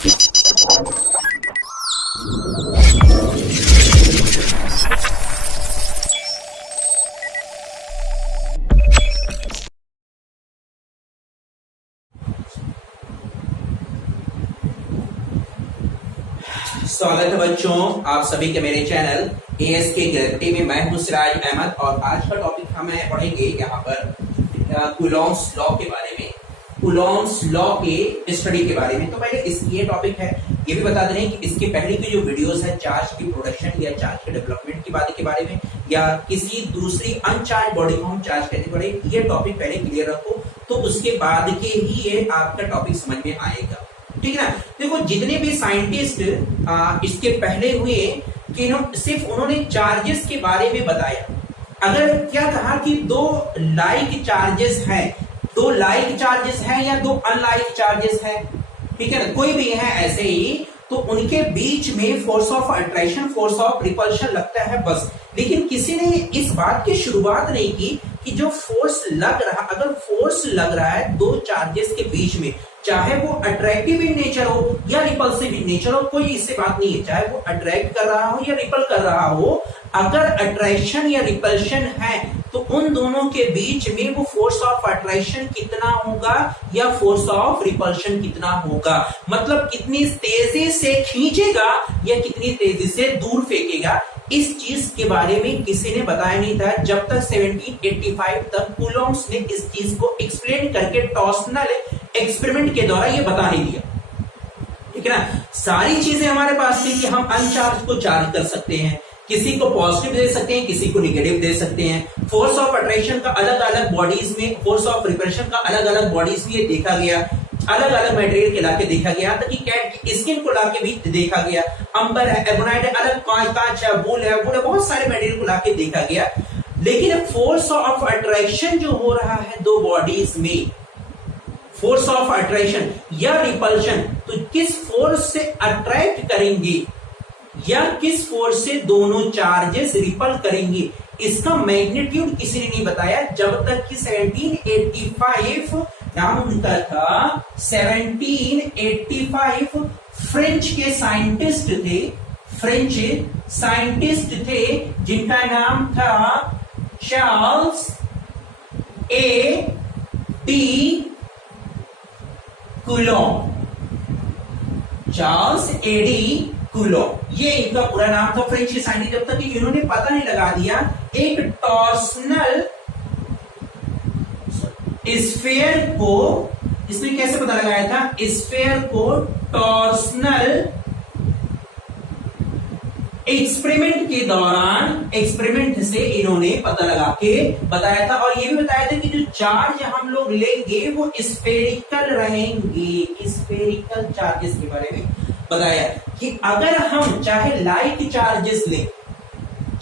स्वागत है बच्चों आप सभी के मेरे चैनल ASK ग्रेविटी में। मैं हूं सिराज अहमद और आज का टॉपिक हम पढ़ेंगे यहाँ पर कूलॉम्स लॉ के बारे में, कूलॉम्स लॉ के स्टडी के बारे में। तो पहले ये टॉपिक है, ये भी बता दे रहे हैं कि इसके पहले की जो वीडियोस है चार्ज की प्रोडक्शन या चार्ज के डेवलपमेंट की बात के बारे में या किसी दूसरी अनचार्ज बॉडी को हम चार्ज कैसे पढ़े, ये टॉपिक पहले क्लियर रखो तो उसके बाद के ही ये आपका टॉपिक समझ में आएगा। ठीक है ना। देखो जितने भी साइंटिस्ट इसके पहले हुए कि सिर्फ उन्होंने चार्जेस के बारे में बताया। अगर क्या कहा कि दो लाइक चार्जेस हैं, दो लाइक चार्जेस हैं या दो अनलाइक चार्जेस हैं, ठीक है ना, कोई भी है ऐसे ही, तो उनके बीच में force of attraction, force of repulsion लगता है बस। लेकिन किसी ने इस बात की शुरुआत नहीं की कि जो फोर्स लग रहा, अगर फोर्स लग रहा है दो चार्जेस के बीच में, चाहे वो अट्रैक्टिव इन नेचर हो या रिपल्सिव इन नेचर हो, कोई इससे बात नहीं है, चाहे वो अट्रैक्ट कर रहा हो या रिपल कर रहा हो, अगर अट्रैक्शन या रिपल्शन है तो उन दोनों के बीच में वो फोर्स ऑफ अट्रैक्शन कितना होगा या फोर्स ऑफ रिपल्शन कितना होगा, मतलब कितनी तेजी से खींचेगा या कितनी तेजी से दूर फेंकेगा, इस चीज के बारे में किसी ने बताया नहीं था जब तक 1785 तक कूलॉम्स ने इस चीज को एक्सप्लेन करके टॉर्सनल एक्सपेरिमेंट के द्वारा ये बता नहीं दिया। ठीक है ना। सारी चीजें हमारे पास थी कि हम अनचार्ज को चार्ज कर सकते हैं, किसी को पॉजिटिव दे सकते हैं, किसी को निगेटिव दे सकते हैं। फोर्स ऑफ अट्रैक्शन का अलग अलग बॉडीज में, फोर्स ऑफ रिपल्शन का अलग अलग बॉडीज में देखा गया, अलग अलग मटेरियल के लाके देखा गया, तक कि कैट की स्किन को लाके भी देखा गया, अंबर है, एबोनाइट है, अलग कांच है, वूल है, बहुत सारे मटेरियल को लाके देखा गया। लेकिन फोर्स ऑफ अट्रैक्शन जो हो रहा है दो बॉडीज में, फोर्स ऑफ अट्रैक्शन या रिपल्शन, तो किस फोर्स से अट्रैक्ट करेंगे या किस फोर्स से दोनों चार्जेस रिपल करेंगे, इसका मैग्नीट्यूड किसी ने नहीं बताया जब तक कि 1785 नाम उनका था, 1785 फ्रेंच के साइंटिस्ट थे, फ्रेंच साइंटिस्ट थे जिनका नाम था Charles A D Coulomb, Charles A D Coulomb, ये इनका पूरा नाम था। फ्रेंच के साइंटिस्ट, जब तक कि इन्होंने पता नहीं लगा दिया एक टॉर्सनल स्फीयर को, इसने कैसे पता लगाया था, स्फीयर को टॉर्सनल एक्सपेरिमेंट के दौरान, एक्सपेरिमेंट से इन्होंने पता लगा के बताया था। और ये भी बताया था कि जो चार्ज हम लोग लेंगे वो स्फेरिकल रहेंगे, स्फेरिकल चार्जेस के बारे में बताया कि अगर हम चाहे लाइक चार्जेस लें,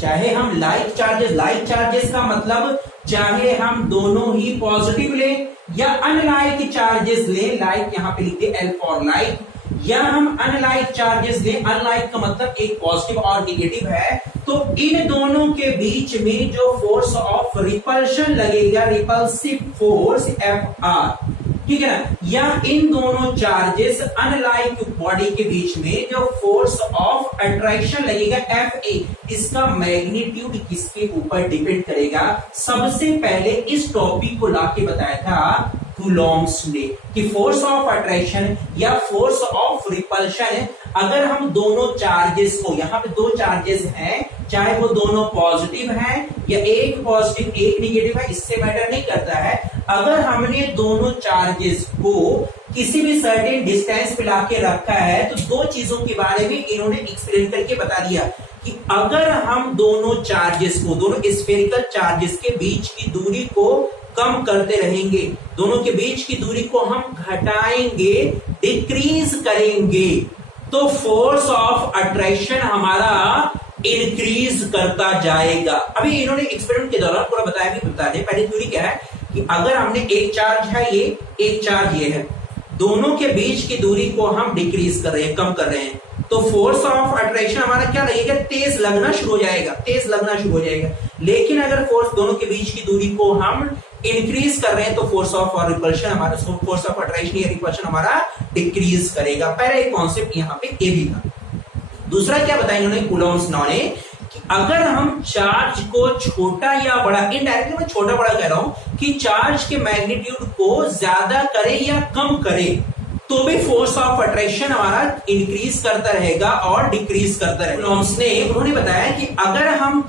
चाहे हम लाइक चार्जेस का मतलब चाहे हम दोनों ही पॉजिटिव लें या अनलाइक चार्जेस लें, लाइक यहां पे लिखते एल फॉर लाइक, या हम अनलाइक चार्जेस लें, अनलाइक का मतलब एक पॉजिटिव और निगेटिव है, तो इन दोनों के बीच में जो फोर्स ऑफ रिपल्शन लगेगा, रिपल्सिव फोर्स Fr, ठीक है ना, या इन दोनों चार्जेस अनलाइक बॉडी के बीच में जो फोर्स ऑफ अट्रैक्शन लगेगा Fa, इसका मैग्नीट्यूड किसके ऊपर डिपेंड करेगा। सबसे पहले इस टॉपिक को लाके बताया था कूलॉम्स ने कि फोर्स ऑफ अट्रैक्शन या फोर्स ऑफ रिपल्शन, अगर हम दोनों चार्जेस को, यहां पे दो चार्जेस हैं, चाहे वो दोनों पॉजिटिव हैं या एक पॉजिटिव एक निगेटिव है, इससे मैटर नहीं करता है, अगर हमने दोनों चार्जेस को किसी भी सर्टेन डिस्टेंस पे लाके रखा है तो दो चीजों के बारे में इन्होंने एक्सप्लेन करके बता दिया कि अगर हम दोनों चार्जेस को, दोनों स्फेरिकल चार्जेस के बीच की दूरी को कम करते रहेंगे, दोनों के बीच की दूरी को हम घटाएंगे, डिक्रीज करेंगे, तो फोर्स ऑफ अट्रैक्शन हमारा इंक्रीज करता जाएगा। अभी इन्होंने एक्सपेरिमेंट के दौरान पूरा बताया, भी बता दें। पहली थ्योरी क्या है कि अगर हमने एक चार्ज है ये, एक चार्ज ये है, दोनों के बीच की दूरी को हम डिक्रीज कर रहे हैं, कम कर रहे हैं, तो फोर्स ऑफ अट्रैक्शन हमारा क्या लगेगा, तेज लगना शुरू हो जाएगा, तेज लगना शुरू हो जाएगा। लेकिन अगर फोर्स दोनों के बीच की दूरी को हम इंक्रीज कर रहे हैं तो फोर्स ऑफ रिपल्शन हमारा, फोर्स ऑफ अट्रैक्शन या रिपल्शन हमारा डिक्रीज करेगा। पहला एक कॉन्सेप्ट यहाँ पे ये भी था। दूसरा क्या बताया इन्होंने कूलॉम्स लॉ ने, कि अगर हम चार्ज को छोटा या बड़ा, इनडायरेक्टली मैं छोटा बड़ा कह रहा हूं, कि चार्ज के मैग्नीट्यूड को ज्यादा करे या कम करे तो भी फोर्स ऑफ अट्रैक्शन हमारा इंक्रीज करता रहेगा और डिक्रीज करता रहेगा। कूलॉम्स ने उन्होंने बताया कि अगर हम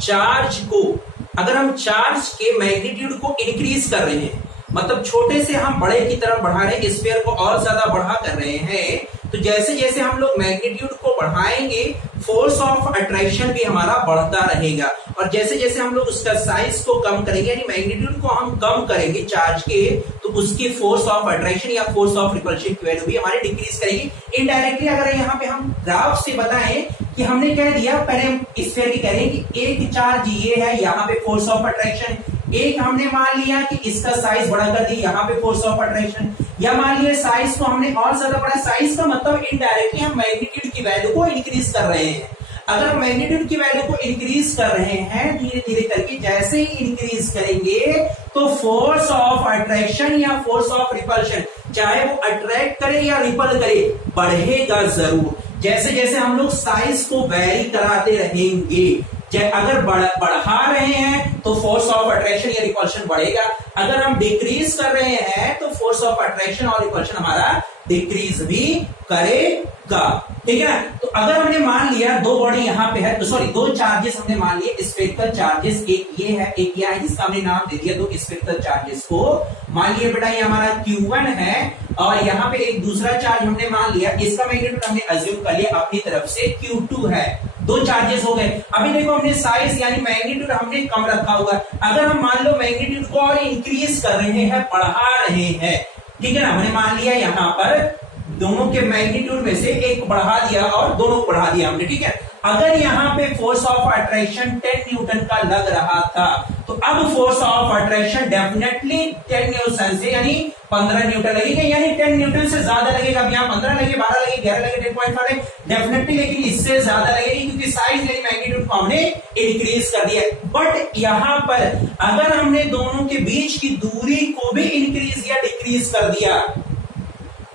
चार्ज के मैग्नीट्यूड को इंक्रीज कर रहे हैं, मतलब छोटे से हम बड़े की तरफ बढ़ा रहे हैं, स्फीयर को और ज्यादा बढ़ा कर रहे हैं, तो जैसे जैसे हम लोग मैग्नीट्यूड को बढ़ाएंगे फोर्स ऑफ अट्रैक्शन भी हमारा बढ़ता रहेगा, और जैसे जैसे हम लोग उसका साइज को कम करेंगे यानी मैग्नीट्यूड को हम कम करेंगे चार्ज के, तो उसकी फोर्स ऑफ अट्रैक्शन या फोर्स ऑफ रिपल्शन की वैल्यू भी हमारी डिक्रीज करेगी। इनडायरेक्टली अगर यहाँ पे हम ग्राफ से बताएं कि हमने कह दिया, पहले हम स्फीयर की कह रहे हैं कि एक चार्ज ये है, यहाँ पे फोर्स ऑफ अट्रैक्शन, एक हमने मान लिया कि इसका साइज बड़ा कर दिया, यहाँ पे फोर्स ऑफ अट्रैक्शन, या मान लिया साइज को हमने और ज्यादा बड़ा, साइज का मतलब इनडायरेक्टली हम मैग्नीट्यूड की वैल्यू को इंक्रीज कर रहे हैं। अगर हम मैग्नीट्यूड की वैल्यू को इंक्रीज कर रहे हैं धीरे धीरे करके, जैसे ही इंक्रीज करेंगे तो फोर्स ऑफ अट्रैक्शन या फोर्स ऑफ रिपल्शन, चाहे वो अट्रैक्ट करे या रिपल करे, बढ़ेगा जरूर। जैसे जैसे हम लोग साइज को वेरी कराते रहेंगे, अगर बढ़ा रहे हैं तो फोर्स ऑफ अट्रैक्शन या रिपल्शन बढ़ेगा, अगर हम डिक्रीज कर रहे हैं तो फोर्स ऑफ अट्रैक्शन और रिपल्शन हमारा डिक्रीज भी करेगा। ठीक है ना। तो अगर हमने मान लिया दो बॉडी यहाँ पे है, तो सॉरी दो चार्जेस हमने मान लिए स्फेरिकल चार्जेस, एक ये है एक ये है, जिसका हमने नाम दे दिया दो स्फेरिकल चार्जेस को। मान लिया बेटा ये हमारा Q1 है और यहाँ पे एक दूसरा चार्ज हमने मान लिया, इसका मैग्नीट्यूड हमने अज्यूम कर लिया अपनी तरफ से Q2 है। दो चार्जेस हो गए। अभी देखो हमने साइज यानी मैग्नीट्यूड हमने कम रखा हुआ है, अगर हम मान लो मैग्नीट्यूड को और इंक्रीज कर रहे हैं, बढ़ा रहे हैं, ठीक है ना, हमने मान लिया यहाँ पर दोनों के मैग्नीट्यूड में से एक बढ़ा दिया और दोनों को बढ़ा दिया हमने, ठीक है। अगर यहाँ पे फोर्स ऑफ अट्रैक्शन 10 न्यूटन का लग रहा था, तो अब force of attraction definitely 10 Newton से यानी 15 न्यूटन लगेगा, यानी 10 न्यूटन से ज्यादा लगेगा। अब यहाँ 15 लगे, 12 लगे, 11 लगे, 10.5 लगे, डेफिनेटली लेकिन इससे ज्यादा लगेगी, क्योंकि साइज यानी मैग्नीट्यूड को हमने इंक्रीज कर दिया। बट यहाँ पर अगर हमने दोनों के बीच की दूरी को भी इंक्रीज या डिक्रीज कर दिया,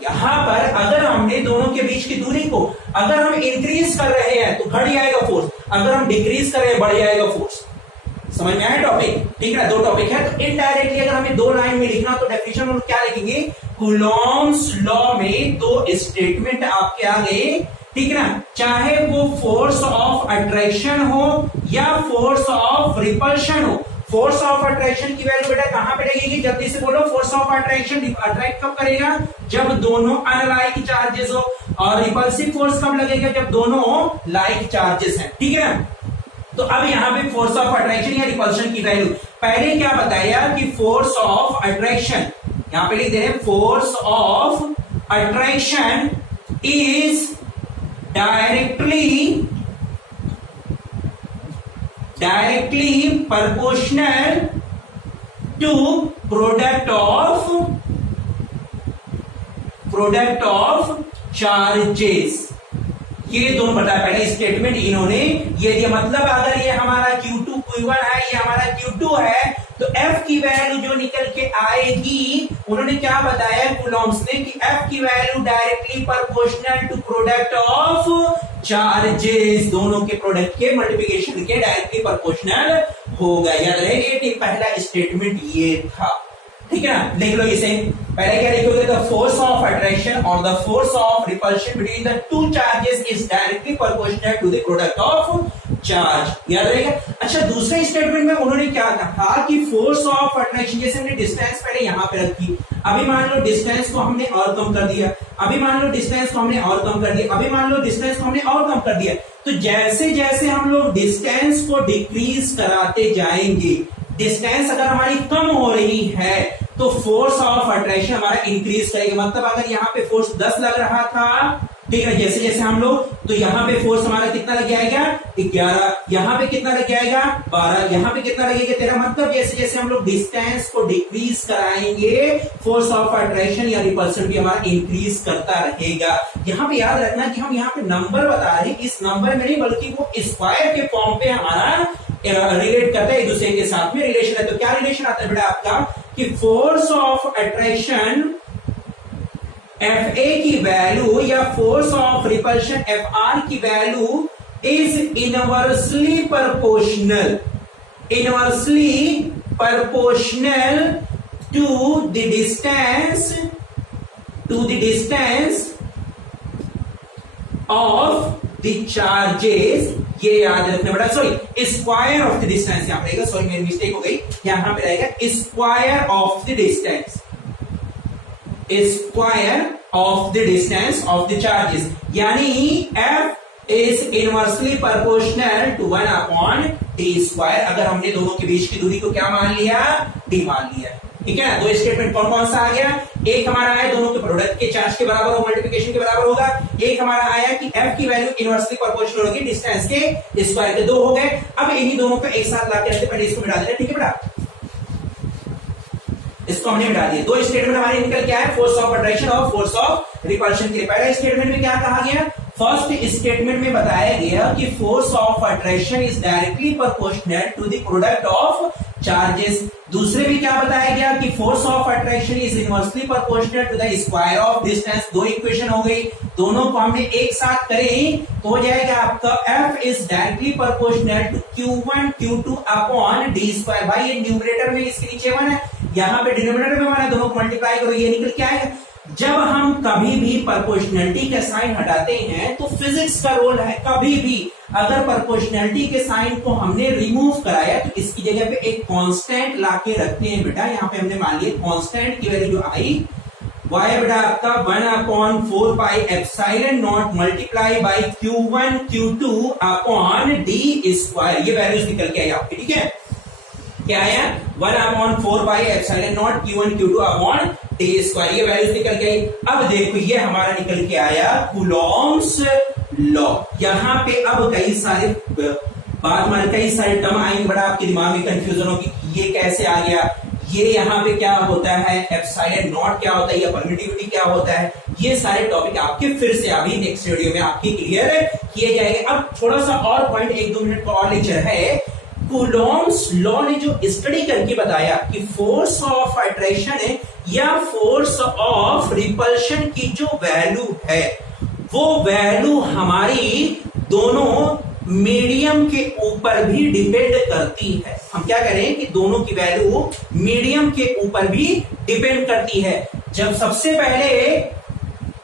यहां पर अगर हमने दोनों के बीच की दूरी को अगर हम इंक्रीज कर रहे हैं तो घट जाएगा फोर्स, अगर हम डिक्रीज कर रहे हैं बढ़ जाएगा फोर्स। समझ में आया टॉपिक? ठीक है, दो टॉपिक है। तो इनडायरेक्टली अगर हमें दो लाइन में लिखना तो डेफिनेशन में क्या लिखेंगे, कूलॉम्स लॉ में दो स्टेटमेंट आपके आ गए, ठीक है ना, चाहे वो फोर्स ऑफ अट्रैक्शन हो या फोर्स ऑफ रिपल्शन हो। फोर्स ऑफ अट्रैक्शन की वैल्यू बेटा कहां पे लगेगी, जल्दी से बोलो। फोर्स ऑफ अट्रैक्शन अट्रैक्ट कब करेगा, जब दोनों अनलाइक चार्जेस हो, और रिपल्सिव फोर्स कब लगेगा, जब दोनों लाइक चार्जेस हैं, ठीक है ना। तो अब यहां पे फोर्स ऑफ अट्रैक्शन या रिपल्शन की वैल्यू पहले क्या बताया कि फोर्स ऑफ अट्रैक्शन, यहां पे लिख दे रहे हैं force of attraction is directly proportional to product of charges। ये दोनों बताया पहले स्टेटमेंट इन्होंने ये दिया, मतलब अगर ये हमारा Q2 Q1 है, ये हमारा Q2 है, तो F की वैल्यू जो निकल के आएगी, उन्होंने क्या बताया कूलॉम्स ने कि F की value directly proportional to product of charges, दोनों के प्रोडक्ट के मल्टीप्लिकेशन के डायरेक्टली प्रोपोर्शनल होगा। याद रहेगा पहला स्टेटमेंट ये था, ठीक है ना। लिख लो इसे, पहले क्या लिखोगे, द फोर्स ऑफ अट्रैक्शन और the force of repulsion between the two charges is directly proportional to the product of charge. याद रहेगा। अच्छा, दूसरे स्टेटमेंट में उन्होंने क्या कहा कि फोर्स ऑफ अट्रैक्शन, जैसे हमने डिस्टेंस पहले यहां पे रखी, अभी मान लो डिस्टेंस को हमने और कम कर दिया, अभी मान लो डिस्टेंस को हमने और कम कर दिया, अभी मान लो डिस्टेंस को हमने और कम कर दिया, तो जैसे जैसे हम लोग डिस्टेंस को डिक्रीज कराते जाएंगे, डिस्टेंस अगर हमारी कम हो रही है तो फोर्स ऑफ अट्रैक्शन हमारा इंक्रीज करेगा। मतलब अगर यहाँ पे फोर्स 10 लग रहा था, ठीक है, जैसे जैसे हम लोग, तो यहाँ पे फोर्स हमारा कितना लग जाएगा 11, यहाँ पे कितना लग जाएगा 12, यहाँ पे कितना लगेगा 13। मतलब जैसे जैसे हम लोग डिस्टेंस को डिक्रीज कराएंगे, फोर्स ऑफ अट्रैक्शन या रिपल्शन भी हमारा इंक्रीज करता रहेगा। यहाँ पे याद रखना कि हम यहाँ पे नंबर बता रहे हैं, इस नंबर में नहीं बल्कि वो स्क्वायर के फॉर्म पे हमारा रिलेट करता है, एक दूसरे के साथ में रिलेशन है। तो क्या रिलेशन आता है बेटा आपका, कि फोर्स ऑफ अट्रैक्शन Fa की वैल्यू या फोर्स ऑफ रिपल्शन Fr की value is inversely proportional to the distance of the charges। ये याद रखना बेटा, sorry square of the distance यहां पर रहेगा, सॉरी मेरी मिस्टेक हो गई, यहां पे रहेगा square of the distance, square of the distance of the charges, यानी F is inversely proportional to 1 upon d square. अगर हमने दोनों के बीच की दूरी को क्या मान लिया, डी मान लिया, ठीक है ना। दो स्टेटमेंट कौन कौन सा आ गया, एक हमारा आया दोनों के प्रोडक्ट के चार्ज के बराबर हो, मल्टीप्लिकेशन के बराबर होगा, एक हमारा आया कि F की वैल्यू इनवर्सली प्रोपोर्शनल होगी डिस्टेंस के स्क्वायर के, दो हो गए। अब इन्हीं दोनों को एक साथ लाके रखते, पहले इसको मिटा देना, ठीक है बेटा, इसको हमने मिटा दिया। दो स्टेटमेंट हमारे निकल के आए, फोर्स ऑफ अट्रैक्शन और फोर्स ऑफ रिपल्शन के लिए। पहला स्टेटमेंट में क्या कहा गया, फर्स्ट स्टेटमेंट में बताया गया कि force of attraction is directly proportional to the product of charges. दूसरे में क्या बताया गया कि force of attraction is inversely proportional to the square of distance. दो इक्वेशन हो गई, दोनों को हमने एक साथ करें तो हो जाएगा आपका F is directly proportional to Q1 Q2 upon d square. भाई ये न्यूमरेटर में इसके नीचे 1 है, यहाँ पे डिनोमिनेटर में 1 है, दोनों को मल्टीप्लाई करो, ये निकल के आएगा। जब हम कभी भी प्रोपोर्शनलिटी का साइन हटाते हैं तो फिजिक्स का रोल है, कभी भी अगर प्रोपोर्शनलिटी के साइन को हमने रिमूव कराया तो इसकी जगह पे एक कांस्टेंट लाके रखते हैं बेटा। यहाँ पे हमने मान लिया कांस्टेंट की वैल्यू जो आई वाई बेटा आपका 1 upon 4 pi epsilon not multiply by Q1 Q2 upon d square, ये वैल्यूज निकल के आई आपकी, ठीक है। क्या आया 1 upon 4 pi epsilon not Q1 Q2 upon d square, ये वैल्यूज निकल के आई। अब देखो ये हमारा निकल के आया कूलॉम्स लॉ। यहाँ पे अब कई सारे बात हमारे कई सारे टर्म आएंगे बड़ा, आपके दिमाग में कंफ्यूजन होगी ये कैसे आ गया, ये यहाँ पे क्या होता है, एप्सिलॉन नॉट क्या होता है, या परमिटिविटी क्या होता है, ये सारे टॉपिक आपके फिर से अभी नेक्स्ट वीडियो में आपके क्लियर किए जाएंगे। अब थोड़ा सा और पॉइंट 1-2 मिनट का और लेक्चर है। कूलॉम्स लॉ ने जो स्टडी करके बताया कि फोर्स ऑफ अट्रैक्शन है या फोर्स ऑफ रिपल्शन की जो वैल्यू है वो वैल्यू हमारी दोनों मीडियम के ऊपर भी डिपेंड करती है। हम क्या करें कि दोनों की वैल्यू मीडियम के ऊपर भी डिपेंड करती है। जब सबसे पहले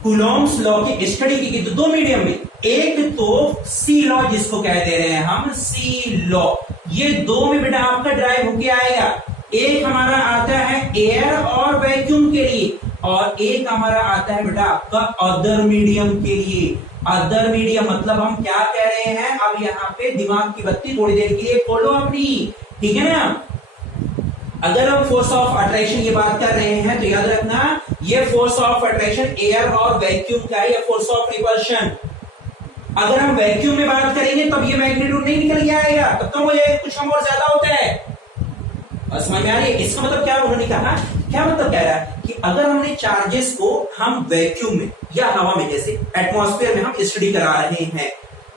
कूलॉम्स लॉ की स्टडी की गई तो दो मीडियम में, एक तो सी लॉ जिसको कह दे रहे हैं हम सी लॉ, ये दो में बेटा आपका ड्राइव होके आएगा। एक हमारा आता है एयर और वैक्यूम के लिए और एक हमारा आता है बेटा आपका अदर मीडियम के लिए। अदर मीडियम मतलब हम क्या कह रहे हैं, अब यहाँ पे दिमाग की बत्ती थोड़ी देर के लिए खोलो अपनी, ठीक है ना। अगर हम फोर्स ऑफ अट्रैक्शन की बात कर रहे हैं तो याद रखना ये फोर्स ऑफ अट्रैक्शन एयर और वैक्यूम का है, या फोर्स ऑफ रिपल्शन। अगर हम वैक्यूम में बात करेंगे तब ये मैग्नीट्यूड नहीं निकल के आएगा, तब कम हो जाएगा, कुछ कम और ज्यादा होता है। समझ में आ रही है इसका मतलब क्या उन्होंने कहा, क्या मतलब कह रहा है कि अगर हमने चार्जेस को हम वैक्यूम में या हवा में जैसे एटमॉस्फेयर में हम स्टडी करा रहे हैं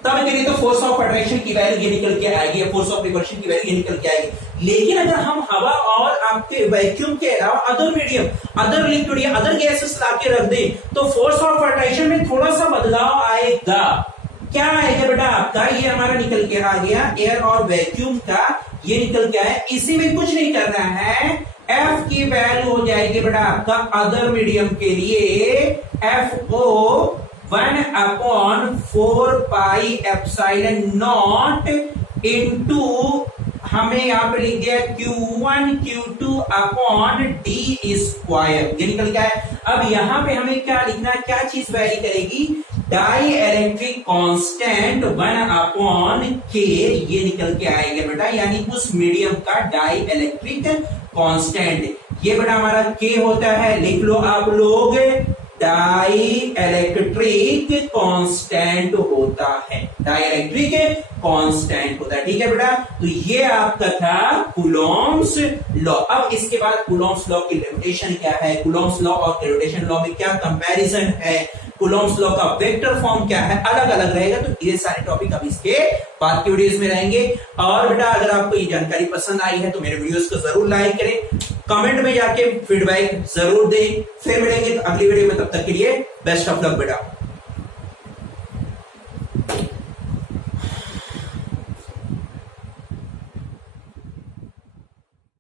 तब के लिए तो फोर्स ऑफ अट्रैक्शन की वैल्यू ये निकल के आएगी या फोर्स ऑफ रिपल्शन की वैल्यू ये निकल के आएगी। लेकिन अगर हम हवा और आपके वैक्यूम के अलावा अदर मीडियम, अदर लिक्विड या अदर गैसेस लाके रख दें तो फोर्स ऑफ अट्रैक्शन में थोड़ा सा बदलाव आएगा। क्या आएगा बेटा आपका, ये हमारा निकल के आ गया एयर और वैक्यूम का, ये निकल के आया। इसी में कुछ नहीं करना है, F की वैल्यू हो जाएगी बेटा आपका अदर मीडियम के लिए FO 1 upon 4 pi epsilon not into हमें यहाँ पे लिख दिया Q1 Q2 upon d square, ये निकल गया है। अब यहाँ पे हमें क्या लिखना है, क्या चीज वैरी करेगी, डाई इलेक्ट्रिक कांस्टेंट 1 अपॉन के, ये निकल के आएगा बेटा, यानी उस मीडियम का डाई इलेक्ट्रिक कांस्टेंट। ये बेटा हमारा के होता है, लिख लो आप लोग, डाई इलेक्ट्रिक कांस्टेंट होता है, डाई इलेक्ट्रिक कांस्टेंट होता है, ठीक है बेटा। तो ये आपका था कूलॉम्स लॉ। अब इसके बाद कूलॉम्स लॉ की डेरिवेशन क्या है, कूलॉम्स लॉ और डेरिवेशन लॉ में क्या कंपैरिजन है, कूलॉम्स लॉ का वेक्टर फॉर्म क्या है, अलग अलग रहेगा। तो ये सारे टॉपिक अब इसके बाद की वीडियोस में रहेंगे। और बेटा अगर आपको ये जानकारी पसंद आई है तो मेरे वीडियोस को जरूर लाइक करें, कमेंट में जाके फीडबैक जरूर दें। फिर मिलेंगे अगली वीडियो में, तब तक के लिए बेस्ट ऑफ लक बेटा।